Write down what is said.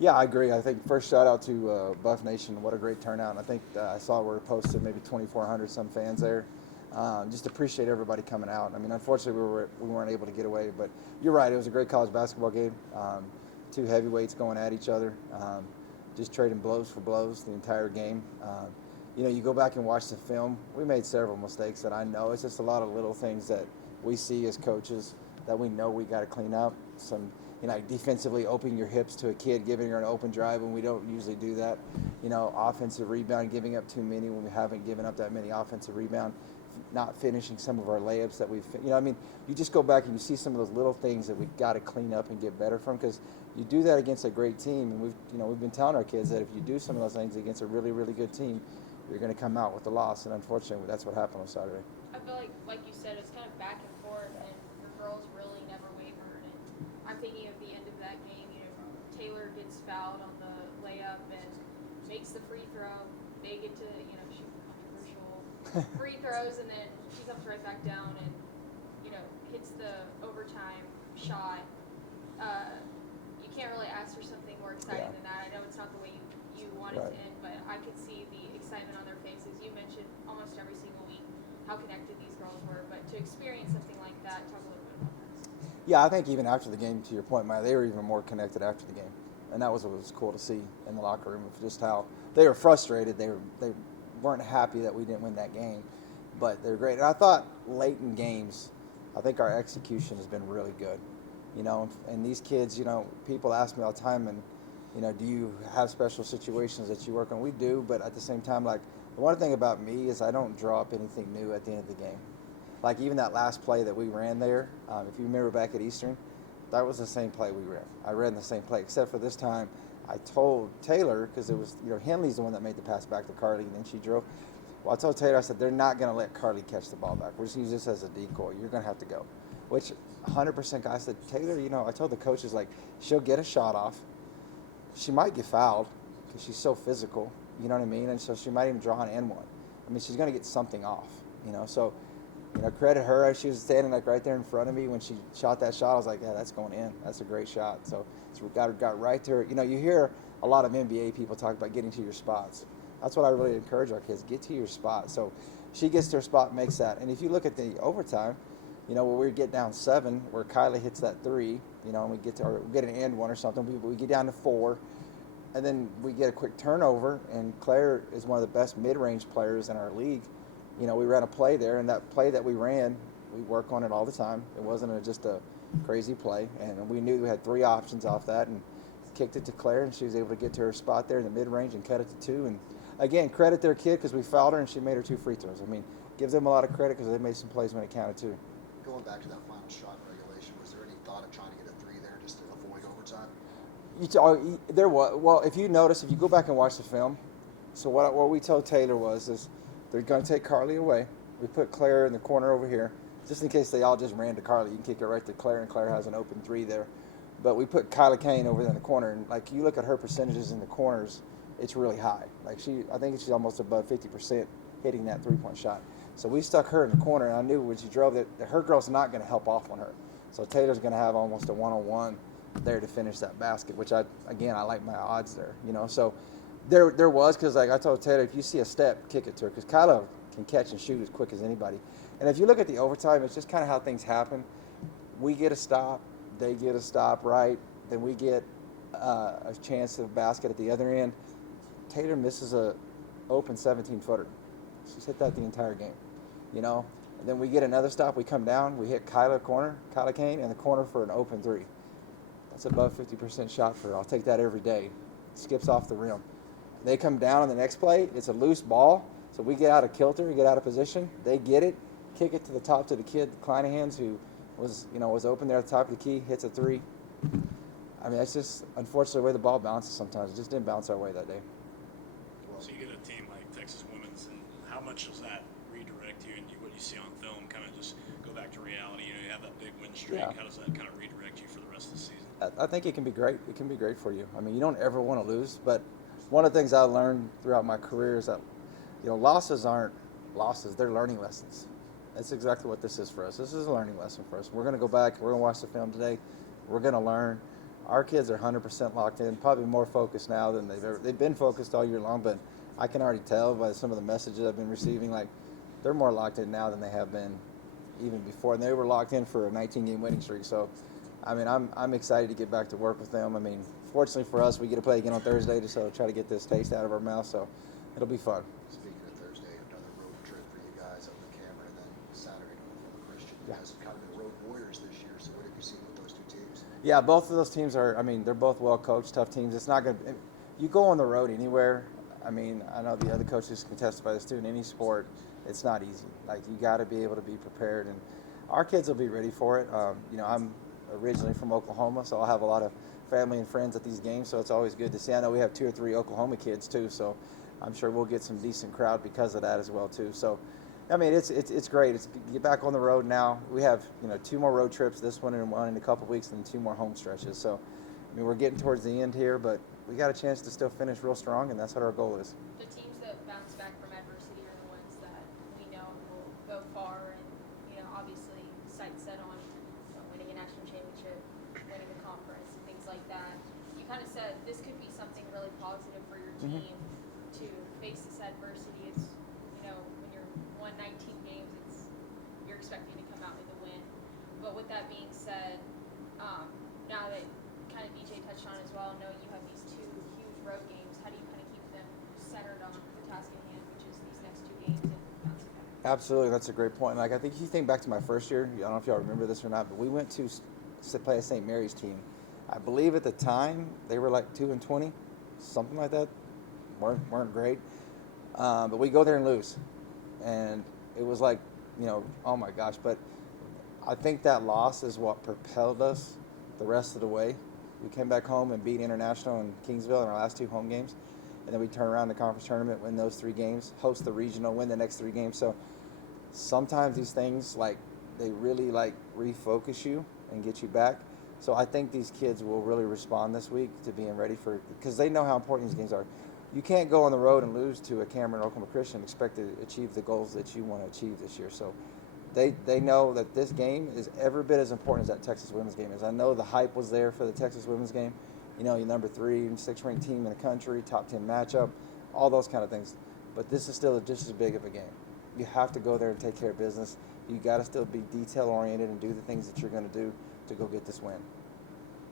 Yeah, I agree. I think first shout out to Buff Nation. What a great turnout. And I think I saw we posted maybe 2,400 some fans there. Just appreciate everybody coming out. I mean, unfortunately we weren't able to get away, but you're right. It was a great college basketball game. Two heavyweights going at each other, just trading blows for blows the entire game. You go back and watch the film. We made several mistakes that I know. It's just a lot of little things that we see as coaches that we know we got to clean up. Some, defensively opening your hips to a kid, giving her an open drive when we don't usually do that. Offensive rebound, giving up too many when we haven't given up that many offensive rebound. Not finishing some of our layups that we've, you just go back and you see some of those little things that we've got to clean up and get better from, because you do that against a great team, and we've been telling our kids that if you do some of those things against a really, really good team, you're going to come out with a loss, and unfortunately, that's what happened on Saturday. I feel like you said, it's kind of back and forth, and the girls really never wavered. And I'm thinking of the end of that game. Taylor gets fouled on the layup and makes the free throw. They get to shoot controversial free throws, and then she comes right back down and hits the overtime shot. You can't really ask for something more exciting than that. I know it's not the way you want it to end, but I could see the excitement on their faces. You mentioned almost every single week how connected these girls were, but to experience something like that, talk a little bit about that. Yeah, I think even after the game, to your point, Maya, they were even more connected after the game, and that was what was cool to see in the locker room, of just how they were frustrated. They weren't happy that we didn't win that game, but they're great. And I thought late in games, I think our execution has been really good. And these kids, people ask me all the time, and do you have special situations that you work on? We do, but at the same time, like, the one thing about me is I don't draw up anything new at the end of the game. Like, even that last play that we ran there, if you remember back at Eastern, that was the same play we ran. I ran the same play, except for this time I told Taylor, because it was, Henley's the one that made the pass back to Carly, and then she drove. Well, I told Taylor, I said, they're not going to let Carly catch the ball back. We're just using this as a decoy. You're going to have to go. Which 100% guy said, Taylor, I told the coaches, like, she'll get a shot off. She might get fouled because she's so physical, you know what I mean? And so she might even draw an N1. I mean, she's going to get something off, So, credit her. She was standing, like, right there in front of me when she shot that shot. I was like, yeah, that's going in. That's a great shot. So we got right to her. You hear a lot of NBA people talk about getting to your spots. That's what I really encourage our kids. Get to your spot. So she gets to her spot, makes that. And if you look at the overtime, where we get down 7, where Kylie hits that 3, and we get an and 1 or something, we get down to 4, and then we get a quick turnover, and Claire is one of the best mid-range players in our league. We ran a play there, and that play that we ran, we work on it all the time. It wasn't just a crazy play, and we knew we had 3 options off that, and kicked it to Claire, and she was able to get to her spot there in the mid-range and cut it to 2. And again, credit their kid, because we fouled her and she made her 2 free throws. I mean, give them a lot of credit because they made some plays when it counted too. Going back to that final shot in regulation, was there any thought of trying to get a 3 there just to avoid overtime? There was. Well, if you notice, if you go back and watch the film, so what we told Taylor is they're going to take Carly away. We put Claire in the corner over here, just in case they all just ran to Carly. You can kick it right to Claire, and Claire has an open 3 there. But we put Kylie Kane over there in the corner, and like you look at her percentages in the corners, it's really high. Like I think she's almost above 50% hitting that 3-point shot. So we stuck her in the corner, and I knew when she drove that her girl's not going to help off on her. So Taylor's going to have almost a one-on-one there to finish that basket, which I like my odds there. So there was, because like I told Taylor, if you see a step, kick it to her, because Kyla can catch and shoot as quick as anybody. And if you look at the overtime, it's just kind of how things happen. We get a stop, they get a stop, right? Then we get a chance to the basket at the other end. Taylor misses a open 17-footer. She's hit that the entire game, And then we get another stop. We come down. We hit Kylie Kane in the corner for an open 3. That's above 50% shot for her. I'll take that every day. Skips off the rim. They come down on the next play. It's a loose ball. So we get out of kilter. We get out of position. They get it. Kick it to the top to the kid, Kleinehans, who was open there at the top of the key. Hits a 3. I mean, that's just unfortunately the way the ball bounces sometimes. It just didn't bounce our way that day. So you get a team like Texas Women's, and how much does that redirect you, and what you see on film kind of just go back to reality? You have that big win streak. Yeah. How does that kind of redirect you for the rest of the season? I think it can be great. It can be great for you. I mean, you don't ever want to lose, but one of the things I learned throughout my career is that, losses aren't losses. They're learning lessons. That's exactly what this is for us. This is a learning lesson for us. We're going to go back. We're going to watch the film today. We're going to learn. our kids are 100% locked in, probably more focused now than they've been focused all year long, but I can already tell by some of the messages I've been receiving, like they're more locked in now than they have been even before. And they were locked in for a 19-game winning streak. So, I mean, I'm excited to get back to work with them. I mean, fortunately for us, we get to play again on Thursday, so try to get this taste out of our mouth. So it'll be fun. Speaking of Thursday, another road trip for you guys up in Cameron, and then Saturday to Oklahoma Christian. You guys have kind of been road warriors this year. So what have you seen with those two teams? Yeah, both of those teams are. I mean, they're both well coached, tough teams. It's not going to. You go on the road anywhere. I mean, I know the other coaches can testify this too. In any sport, it's not easy. Like you got to be able to be prepared, and our kids will be ready for it. You know, I'm originally from Oklahoma, so I'll have a lot of family and friends at these games. So it's always good to see. I know we have 2 or 3 Oklahoma kids too, so I'm sure we'll get some decent crowd because of that as well too. So, I mean, it's great. It's get back on the road now. We have 2 more road trips, this one and one in a couple of weeks, and 2 more home stretches. So, I mean, we're getting towards the end here, but we got a chance to still finish real strong, and that's what our goal is. The teams that bounce back from adversity are the ones that we know will go far, and obviously sights set on winning a national championship, winning a conference, and things like that. You kind of said this could be something really positive for your team to face this adversity. It's when you're won 19 games, you're expecting to come out with a win. But with that being said, now that kind of DJ touched on as well, knowing you have these 2 huge road games, how do you kind of keep them centered on the task at hand, which is these next 2 games and bouncing back? Absolutely, that's a great point. Like I think you think back to my first year. I don't know if y'all remember this or not, but we went to play a St. Mary's team. I believe at the time they were like 2-20, something like that. weren't great, but we go there and lose, and it was like oh my gosh. But I think that loss is what propelled us the rest of the way. We came back home and beat International and Kingsville in our last 2 home games. And then we turn around the conference tournament, win those 3 games, host the regional, win the next 3 games. So sometimes these things, they really, refocus you and get you back. So I think these kids will really respond this week to being ready because they know how important these games are. You can't go on the road and lose to a Cameron or Oklahoma Christian and expect to achieve the goals that you want to achieve this year. So they know that this game is every bit as important as that Texas women's game is. I know the hype was there for the Texas women's game. You're number 3 and 6 ranked team in the country, top 10 matchup, all those kind of things. But this is still just as big of a game. You have to go there and take care of business. You got to still be detail oriented and do the things that you're going to do to go get this win.